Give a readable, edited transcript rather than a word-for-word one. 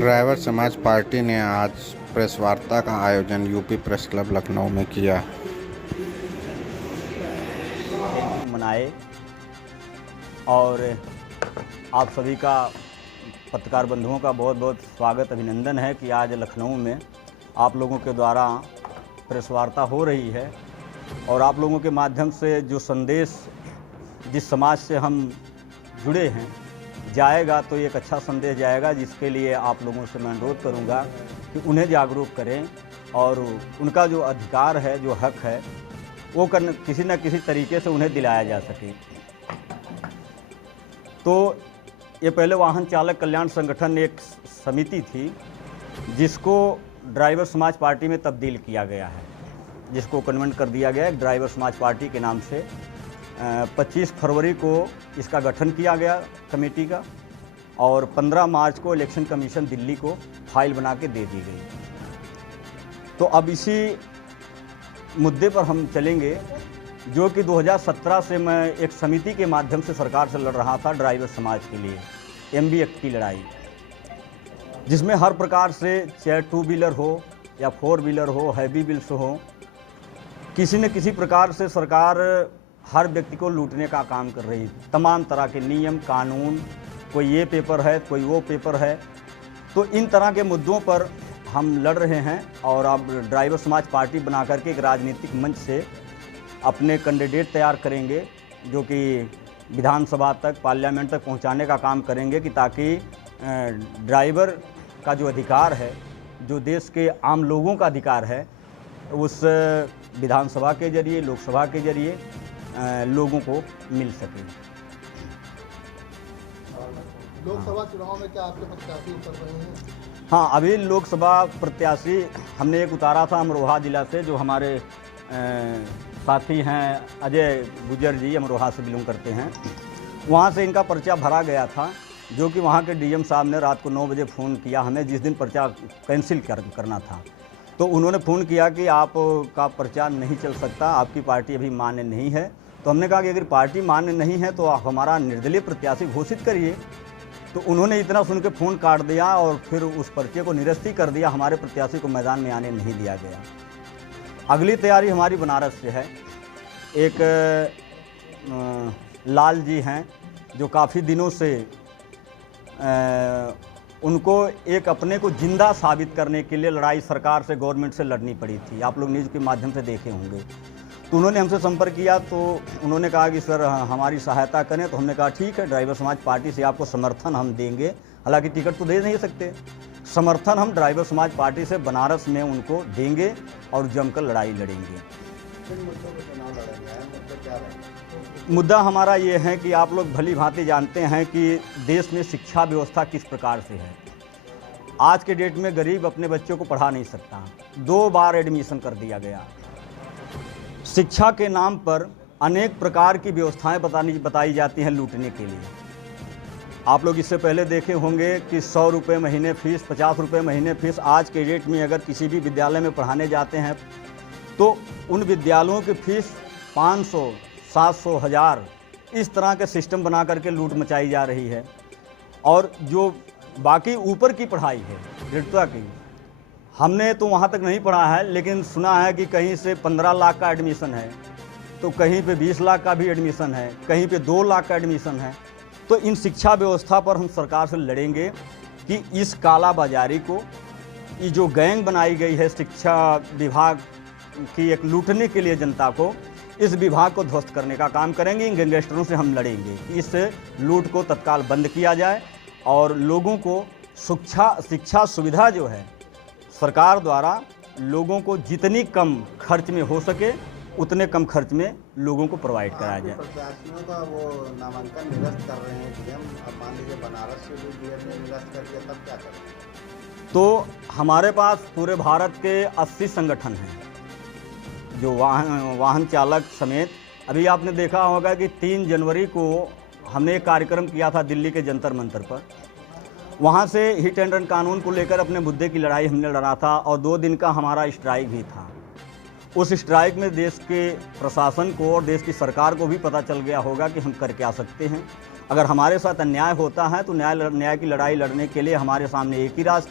Driver समाज party ने आज प्रेस वार्ता का आयोजन यूपी प्रेस क्लब लखनऊ में किया। मनाए और आप सभी का, पत्रकार बंधुओं का बहुत बहुत स्वागत अभिनंदन है कि आज लखनऊ में आप लोगों के द्वारा प्रेस वार्ता हो रही है और आप लोगों के माध्यम से जो संदेश जिस समाज से हम जुड़े हैं जाएगा तो एक अच्छा संदेश जाएगा, जिसके लिए आप लोगों से मैं अनुरोध करूंगा कि उन्हें जागरूक करें और उनका जो अधिकार है, जो हक है, वो किसी न किसी तरीके से उन्हें दिलाया जा सके। तो ये पहले वाहन चालक कल्याण संगठन एक समिति थी जिसको ड्राइवर समाज पार्टी में तब्दील किया गया है, जिसको कन्वर्ट कर दिया गया है ड्राइवर समाज पार्टी के नाम से। 25 फरवरी को इसका गठन किया गया कमेटी का और 15 मार्च को इलेक्शन कमीशन दिल्ली को फाइल बना के दे दी गई। तो अब इसी मुद्दे पर हम चलेंगे, जो कि 2017 से मैं एक समिति के माध्यम से सरकार से लड़ रहा था ड्राइवर समाज के लिए, MB एक्ट की लड़ाई, जिसमें हर प्रकार से चाहे 2 व्हीलर हो या 4 व्हीलर हो, हैवी व्हील्स हो, किसी न किसी प्रकार से सरकार हर व्यक्ति को लूटने का काम कर रही है। तमाम तरह के नियम कानून, कोई ये पेपर है, कोई वो पेपर है। तो इन तरह के मुद्दों पर हम लड़ रहे हैं और अब ड्राइवर समाज पार्टी बना करके एक राजनीतिक मंच से अपने कैंडिडेट तैयार करेंगे, जो कि विधानसभा तक, पार्लियामेंट तक पहुंचाने का काम करेंगे, कि ताकि ड्राइवर का जो अधिकार है, जो देश के आम लोगों का अधिकार है, उस विधानसभा के जरिए, लोकसभा के जरिए लोगों को मिल सके। लोकसभा चुनाव में क्या आपके प्रत्याशी उतर रहे हैं? हाँ, अभी लोकसभा प्रत्याशी हमने एक उतारा था अमरोहा जिला से, जो हमारे साथी हैं अजय गुजर जी, अमरोहा से बिलोंग करते हैं। वहाँ से इनका पर्चा भरा गया था, जो कि वहाँ के DM साहब ने रात को 9 बजे फ़ोन किया हमें, जिस दिन पर्चा कैंसिल करना था। तो उन्होंने फ़ोन किया कि आपका पर्चा नहीं चल सकता, आपकी पार्टी अभी मान्य नहीं है। तो हमने कहा कि अगर पार्टी मान्य नहीं है तो आप हमारा निर्दलीय प्रत्याशी घोषित करिए। तो उन्होंने इतना सुन के फ़ोन काट दिया और फिर उस पर्चे को निरस्त ही कर दिया, हमारे प्रत्याशी को मैदान में आने नहीं दिया गया। अगली तैयारी हमारी बनारस से है। एक लाल जी हैं, जो काफ़ी दिनों से उनको एक अपने को जिंदा साबित करने के लिए लड़ाई सरकार से, गवर्नमेंट से लड़नी पड़ी थी। आप लोग न्यूज़ के माध्यम से देखे होंगे। तो उन्होंने हमसे संपर्क किया, तो उन्होंने कहा कि सर हमारी सहायता करें। तो हमने कहा ठीक है, ड्राइवर समाज पार्टी से आपको समर्थन हम देंगे, हालांकि टिकट तो दे नहीं सकते, समर्थन हम ड्राइवर समाज पार्टी से बनारस में उनको देंगे और जमकर लड़ाई लड़ेंगे। मुद्दा हमारा ये है कि आप लोग भली भांति जानते हैं कि देश में शिक्षा व्यवस्था किस प्रकार से है। आज के डेट में गरीब अपने बच्चों को पढ़ा नहीं सकता, 2 बार एडमिशन कर दिया गया। शिक्षा के नाम पर अनेक प्रकार की व्यवस्थाएं बताई जाती हैं लूटने के लिए। आप लोग इससे पहले देखे होंगे कि 100 रुपये महीने फीस, 50 रुपये महीने फीस। आज के डेट में अगर किसी भी विद्यालय में पढ़ाने जाते हैं तो उन विद्यालयों की फीस 500, 700, 1000 इस तरह के सिस्टम बना करके लूट मचाई जा रही है। और जो बाकी ऊपर की पढ़ाई है दृढ़ता की, हमने तो वहाँ तक नहीं पढ़ा है, लेकिन सुना है कि कहीं से 15 लाख का एडमिशन है, तो कहीं पे 20 लाख का भी एडमिशन है, कहीं पे 2 लाख का एडमिशन है। तो इन शिक्षा व्यवस्था पर हम सरकार से लड़ेंगे कि इस काला बाजारी को, ये जो गैंग बनाई गई है शिक्षा विभाग की एक लूटने के लिए जनता को, इस विभाग को ध्वस्त करने का काम करेंगे। इन गैंगस्टरों से हम लड़ेंगे, इस लूट को तत्काल बंद किया जाए और लोगों को शिक्षा सुविधा जो है सरकार द्वारा लोगों को जितनी कम खर्च में हो सके उतने कम खर्च में लोगों को प्रोवाइड कराया जाए। प्रत्याशियों का वो नामांकन निरस्त कर रहे हैं DM, अब मान लीजिए बनारस से भी DM ने निरस्त कर दिया, तब क्या करें? तो हमारे पास पूरे भारत के 80 संगठन हैं, जो वाहन चालक समेत। अभी आपने देखा होगा कि 3 जनवरी को हमने एक कार्यक्रम किया था दिल्ली के जंतर मंतर पर। वहाँ से हिट एंड रन कानून को लेकर अपने मुद्दे की लड़ाई हमने लड़ा था और 2 दिन का हमारा स्ट्राइक भी था। उस स्ट्राइक में देश के प्रशासन को और देश की सरकार को भी पता चल गया होगा कि हम कर क्या सकते हैं अगर हमारे साथ अन्याय होता है तो न्याय की लड़ाई लड़ने के लिए हमारे सामने एक ही रास्ता